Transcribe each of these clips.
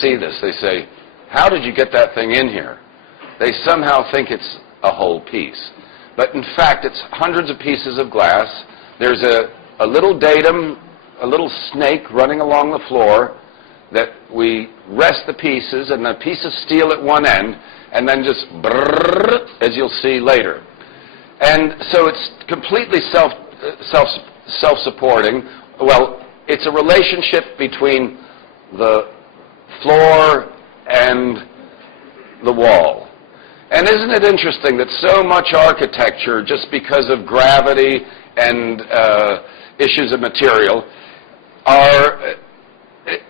see this. They say, how did you get that thing in here? They somehow think it's a whole piece. But in fact, it's hundreds of pieces of glass. There's a little datum, a little snake running along the floor that we rest the pieces, and a piece of steel at one end, and then just brrrr, as you'll see later. And so it's completely self-supporting. Well, it's a relationship between the floor and the wall. And isn't it interesting that so much architecture, just because of gravity and issues of material,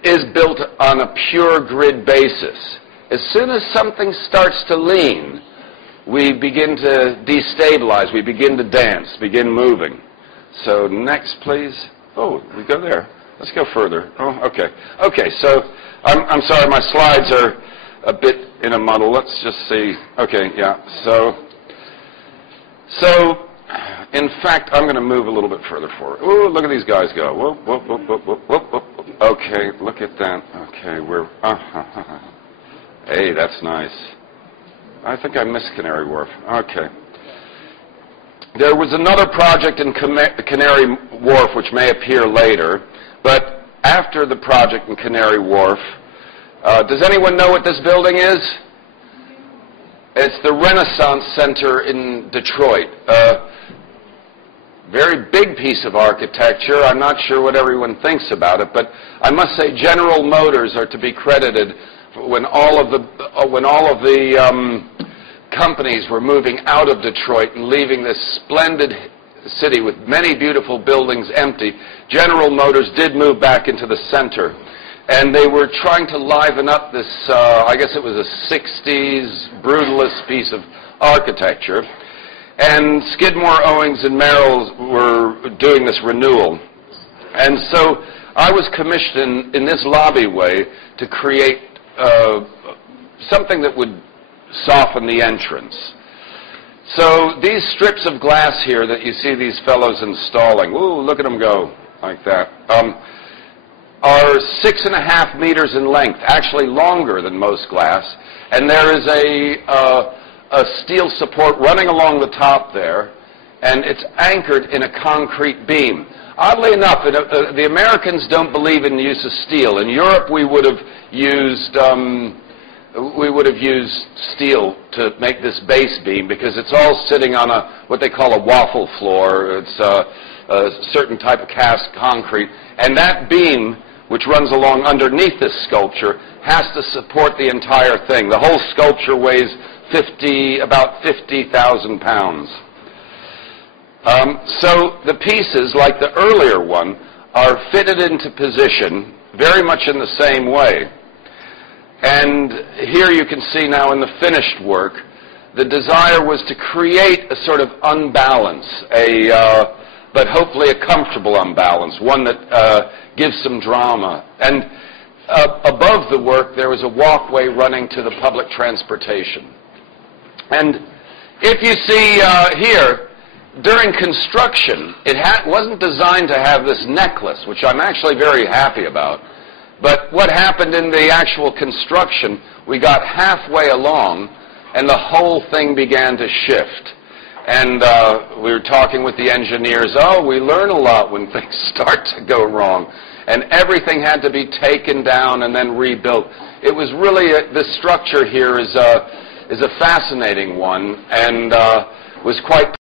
is built on a pure grid basis? As soon as something starts to lean, we begin to destabilize, we begin to dance, begin moving. So next, please. Oh, we go there. Let's go further. Oh, okay. Okay, so I'm sorry, my slides are a bit in a muddle. Let's just see. Okay, yeah. So in fact, I'm going to move a little bit further forward. Oh, look at these guys go. Whoop, whoop, whoop, whoop, whoop, whoop, whoop. Okay, look at that. Okay, we're... Hey, that's nice. I think I missed Canary Wharf. Okay. There was another project in Canary Wharf which may appear later, but after the project in Canary Wharf, does anyone know what this building is? It's the Renaissance Center in Detroit. Very big piece of architecture. I'm not sure what everyone thinks about it, but I must say General Motors are to be credited when all of the companies were moving out of Detroit and leaving this splendid city with many beautiful buildings empty. General Motors did move back into the center, and they were trying to liven up this, I guess it was a 60s brutalist piece of architecture. And Skidmore, Owings, and Merrill were doing this renewal. And so I was commissioned in this lobbyway to create something that would soften the entrance. So these strips of glass here that you see these fellows installing, ooh, look at them go, like that, are 6.5 meters in length, actually longer than most glass. And there is a steel support running along the top there, and it's anchored in a concrete beam. Oddly enough, the Americans don't believe in the use of steel. In Europe, we would have used steel to make this base beam because it's all sitting on what they call a waffle floor. It's a certain type of cast concrete, and that beam, which runs along underneath this sculpture, has to support the entire thing. The whole sculpture weighs about 50,000 pounds. So the pieces, like the earlier one, are fitted into position very much in the same way. And here you can see now in the finished work, the desire was to create a sort of unbalance, but hopefully a comfortable unbalance, one that gives some drama. And above the work, there was a walkway running to the public transportation. And if you see here, during construction, it wasn't designed to have this necklace, which I'm actually very happy about. But what happened in the actual construction, we got halfway along, and the whole thing began to shift. And we were talking with the engineers, we learn a lot when things start to go wrong. And everything had to be taken down and then rebuilt. It was really, this structure here is a fascinating one, and was quite